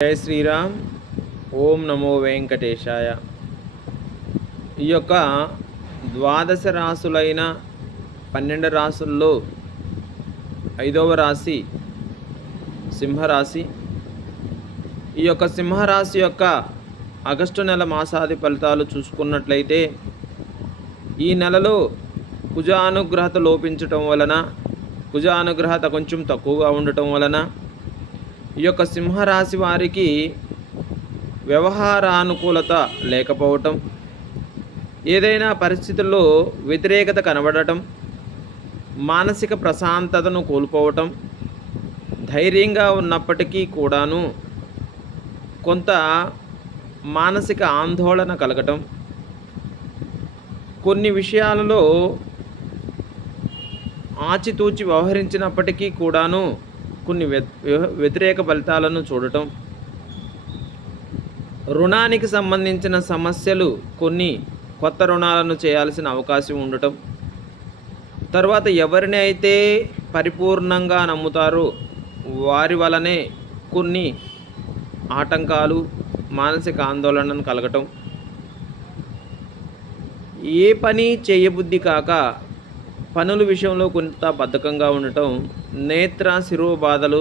జై శ్రీరామ్. ఓం నమో వెంకటేశాయ. ఈ యొక్క ద్వాదశ రాసులైన 12 రాసుల్లో 5వ రాశి సింహరాశి. ఈ యొక్క సింహరాశి యొక్క ఆగస్టు నెల మాసాది ఫలితాలు చూసుకున్నట్లయితే, ఈ నెలలో కుజానుగ్రహత లోపించటం వలన, కుజానుగ్రహత కొంచెం తక్కువగా ఉండటం వలన ఈ యొక్క సింహరాశి వారికి వ్యవహారానుకూలత లేకపోవటం, ఏదైనా పరిస్థితుల్లో వ్యతిరేకత కనబడటం, మానసిక ప్రశాంతతను కోల్పోవటం, ధైర్యంగా ఉన్నప్పటికీ కూడాను కొంత మానసిక ఆందోళన కలగటం, కొన్ని విషయాలలో ఆచితూచి వ్యవహరించినప్పటికీ కూడాను కొన్ని వ్యతిరేక ఫలితాలను చూడటం, రుణానికి సంబంధించిన సమస్యలు, కొన్ని కొత్త రుణాలను చేయాల్సిన అవకాశం ఉండటం, తర్వాత ఎవరిని అయితే పరిపూర్ణంగా నమ్ముతారో వారి వలనే కొన్ని ఆటంకాలు, మానసిక ఆందోళనను కలగటం, ఏ పని చేయబుద్ధి కాక పనుల విషయంలో కొంత బద్ధకంగా ఉండటం, నేత్ర శిరోబాధలు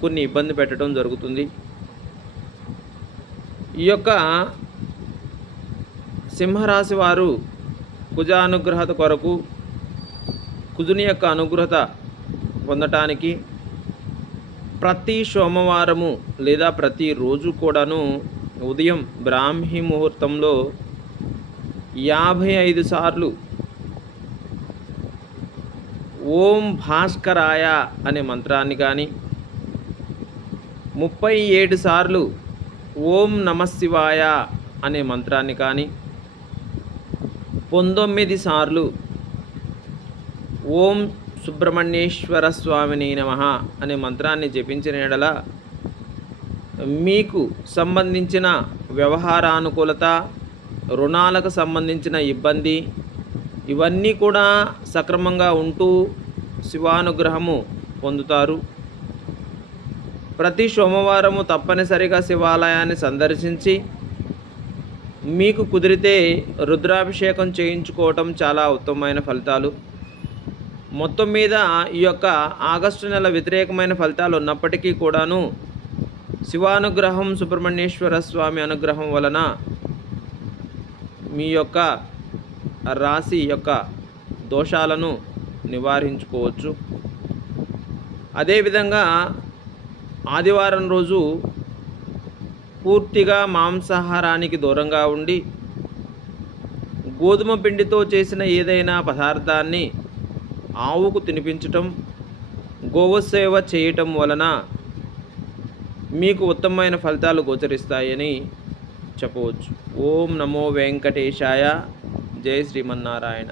కొన్ని ఇబ్బంది పెట్టడం జరుగుతుంది. ఈ యొక్క సింహరాశి వారు కుజానుగ్రహత కొరకు, కుజుని యొక్క అనుగ్రహత పొందటానికి ప్రతి సోమవారము లేదా ప్రతిరోజు కూడాను ఉదయం బ్రాహ్మీ ముహూర్తంలో 55 సార్లు ఓం భాస్కరాయ అనే మంత్రాన్ని కానీ, 37 సార్లు ఓం నమశివాయ అనే మంత్రాన్ని కానీ, 19 సార్లు ఓం సుబ్రహ్మణ్యేశ్వర స్వామిని నమః అనే మంత్రాన్ని జపించిన యెడల మీకు సంబంధించిన వ్యవహారానుకూలత, రుణాలకు సంబంధించిన ఇబ్బంది, ఇవన్నీ కూడా సక్రమంగా ఉంటూ శివానుగ్రహము పొందుతారు. ప్రతి సోమవారము తప్పనిసరిగా శివాలయాన్ని సందర్శించి, మీకు కుదిరితే రుద్రాభిషేకం చేయించుకోవటం చాలా ఉత్తమమైన ఫలితాలు. మొత్తం మీద ఈ యొక్క ఆగస్టు నెల వ్యతిరేకమైన ఫలితాలు ఉన్నప్పటికీ కూడాను శివానుగ్రహం, సుబ్రహ్మణ్యేశ్వర స్వామి అనుగ్రహం వలన మీ యొక్క రాశి యొక్క దోషాలను నివారించుకోవచ్చు. అదేవిధంగా ఆదివారం రోజు పూర్తిగా మాంసాహారానికి దూరంగా ఉండి, గోధుమ పిండితో చేసిన ఏదైనా పదార్థాన్ని ఆవుకు తినిపించటం, గోవసేవ చేయటం వలన మీకు ఉత్తమమైన ఫలితాలు గోచరిస్తాయని చెప్పవచ్చు. ఓం నమో వెంకటేశాయ. జై శ్రీమన్నారాయణ.